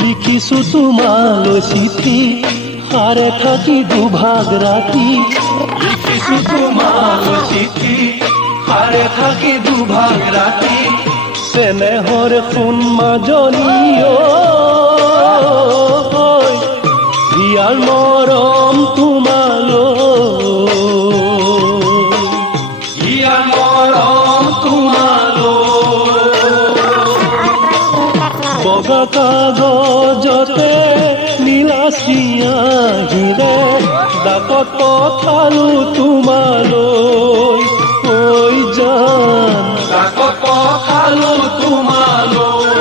লিখিছো তোমালৈ চিঠি হাৰে থাকি দুভাগ ৰাতি লিখিছো তোমালৈ চিঠি হাৰে থাকি দুভাগ ৰাতি চেনেহৰ সোণ মাজনী হিয়াৰ মৰম তোমালৈ হিয়াৰ মৰম তোমালৈ বগা কাগজতে নীলাচিয়া হিৰে ডাকত পঠালো তোমালৈ ঐ জান ডাকত পঠালো তোমালৈ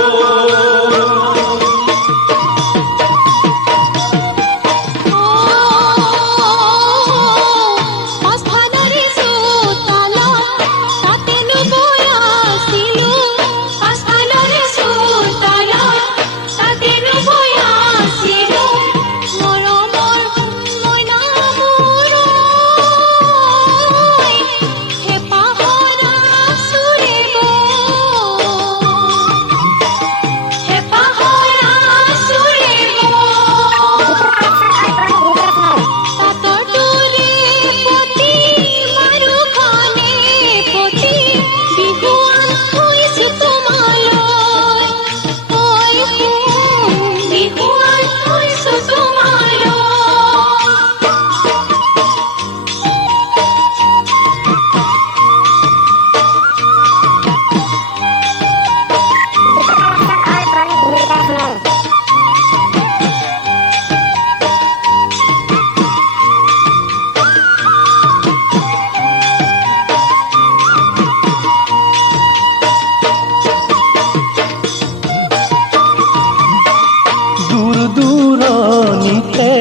দূৰণিতে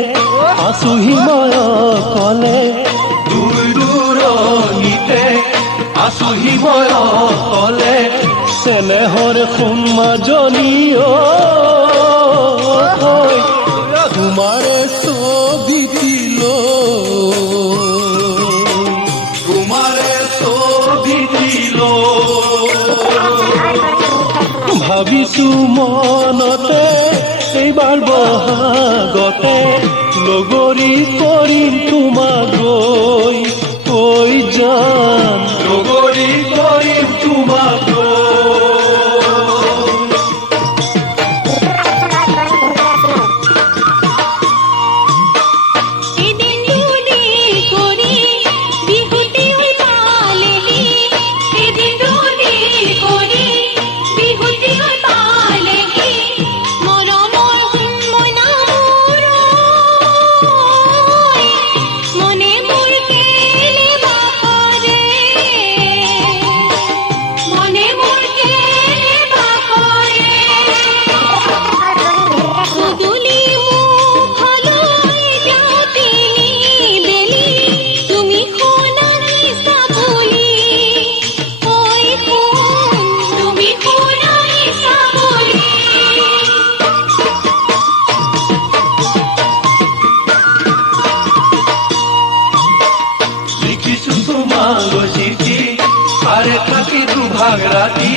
আছোহি মই অকলে দূৰ দূৰণিতে আছোহি মই অকলে চেনেহৰ সোণ মাজনী তোমাৰে ছবিটি তোমাৰে ছবিটি ভাবিছো মনতে এইবাৰ বহাগতে লগৰী কৰিম তোমাক গৈ ঐ জান লগৰী কৰিম তোমাক ৰাতি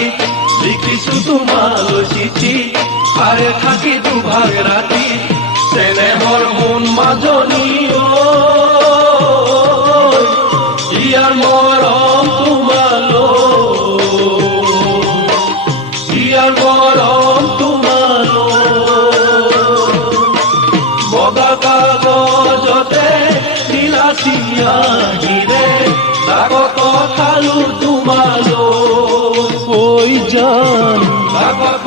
লিখিছো তোমালৈ চিঠি হাৰে থাকি দুভাগ ৰাতি চেনেহৰ সোণ মাজনী ইয়াৰ মৰম তোমালৈ ইয়াৰ মৰম তোমালৈ বগা কাগজতে নীলাচিয়া হিৰে ডাকত পঠালো তোমালৈ ঐ জান ডাকত